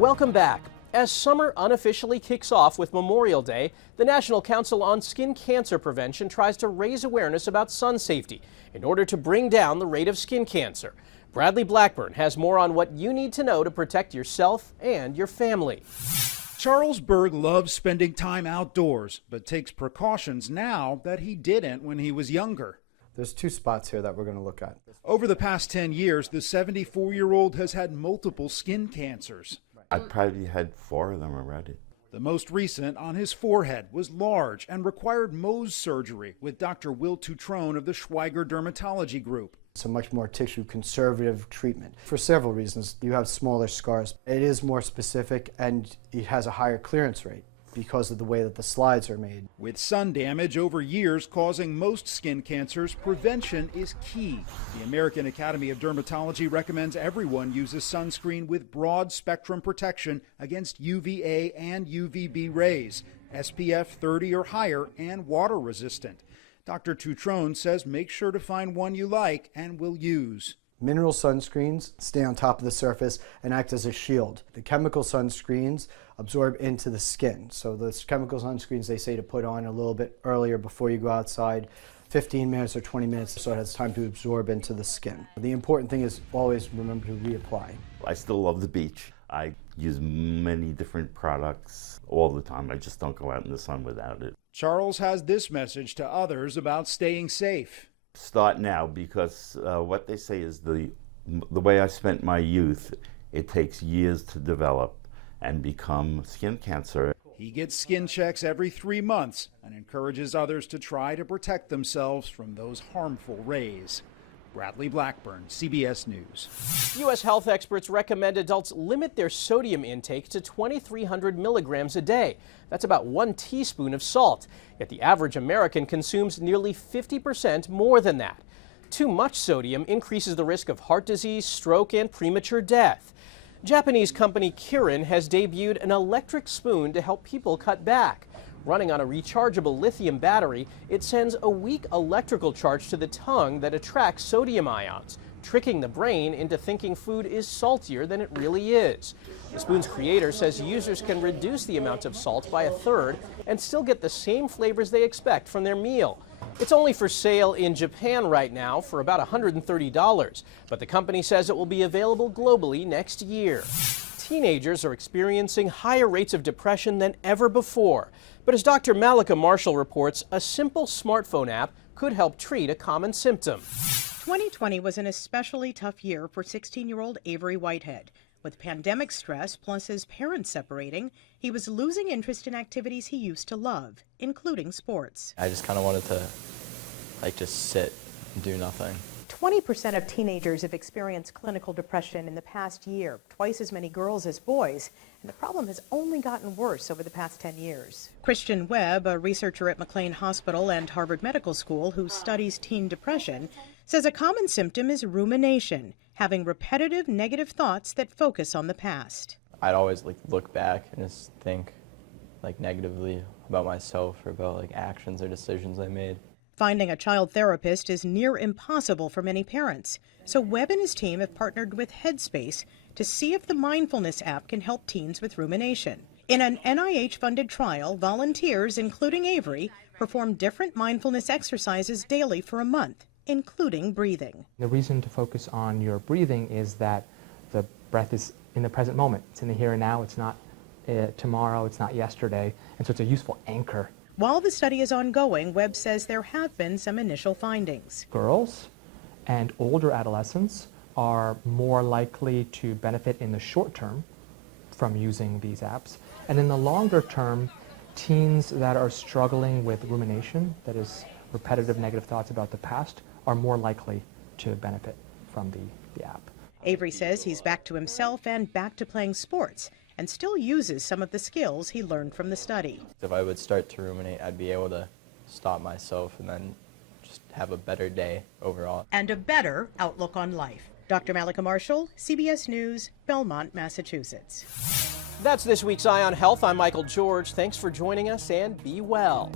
Welcome back. As summer unofficially kicks off with Memorial Day, the National Council on Skin Cancer Prevention tries to raise awareness about sun safety in order to bring down the rate of skin cancer. Bradley Blackburn has more on what you need to know to protect yourself and your family. Charles Berg loves spending time outdoors, but takes precautions now that he didn't when he was younger. There's two spots here that we're going to look at. Over the past 10 years, the 74-year-old has had multiple skin cancers. I probably had 4 of them already. The most recent, on his forehead, was large and required Mohs surgery with Dr. Will Tutrone of the Schweiger Dermatology Group. It's a much more tissue conservative treatment for several reasons. You have smaller scars. It is more specific and it has a higher clearance rate because of the way that the slides are made. With sun damage over years causing most skin cancers, prevention is key. The American Academy of Dermatology recommends everyone uses sunscreen with broad spectrum protection against UVA and UVB rays, SPF 30 or higher, and water resistant. Dr. Tutrone says make sure to find one you like and will use. Mineral sunscreens stay on top of the surface and act as a shield. The chemical sunscreens absorb into the skin. So the chemical sunscreens they say to put on a little bit earlier before you go outside, 15 minutes or 20 minutes so it has time to absorb into the skin. The important thing is always remember to reapply. I still love the beach. I use many different products all the time. I just don't go out in the sun without it. Charles has this message to others about staying safe. Start now because what they say is the way I spent my youth, it takes years to develop and become skin cancer. He gets skin checks every 3 months and encourages others to try to protect themselves from those harmful rays. Bradley Blackburn, CBS News. U.S. health experts recommend adults limit their sodium intake to 2,300 milligrams a day. That's about 1 teaspoon of salt. Yet the average American consumes nearly 50% more than that. Too much sodium increases the risk of heart disease, stroke, and premature death. Japanese company Kirin has debuted an electric spoon to help people cut back. Running on a rechargeable lithium battery, it sends a weak electrical charge to the tongue that attracts sodium ions, tricking the brain into thinking food is saltier than it really is. The spoon's creator says users can reduce the amount of salt by 1/3 and still get the same flavors they expect from their meal. It's only for sale in Japan right now for about $130, but the company says it will be available globally next year. Teenagers are experiencing higher rates of depression than ever before. But as Dr. Malika Marshall reports, a simple smartphone app could help treat a common symptom. 2020 was an especially tough year for 16-year-old Avery Whitehead. With pandemic stress plus his parents separating, he was losing interest in activities he used to love, including sports. I just kind of wanted to just sit and do nothing. 20% of teenagers have experienced clinical depression in the past year, twice as many girls as boys, and the problem has only gotten worse over the past 10 years. Christian Webb, a researcher at McLean Hospital and Harvard Medical School who studies teen depression, says a common symptom is rumination, having repetitive negative thoughts that focus on the past. I'd always look back and just think negatively about myself or about actions or decisions I made. Finding a child therapist is near impossible for many parents, so Webb and his team have partnered with Headspace to see if the mindfulness app can help teens with rumination. In an NIH-funded trial, volunteers, including Avery, performed different mindfulness exercises daily for a month, including breathing. The reason to focus on your breathing is that the breath is in the present moment. It's in the here and now. It's not tomorrow. It's not yesterday. And so it's a useful anchor. While the study is ongoing, Webb says there have been some initial findings. Girls and older adolescents are more likely to benefit in the short term from using these apps. And in the longer term, teens that are struggling with rumination, that is repetitive negative thoughts about the past, are more likely to benefit from the app. Avery says he's back to himself and back to playing sports, and still uses some of the skills he learned from the study. If I would start to ruminate, I'd be able to stop myself and then just have a better day overall. And a better outlook on life. Dr. Malika Marshall, CBS News, Belmont, Massachusetts. That's this week's Eye on Health. I'm Michael George. Thanks for joining us and be well.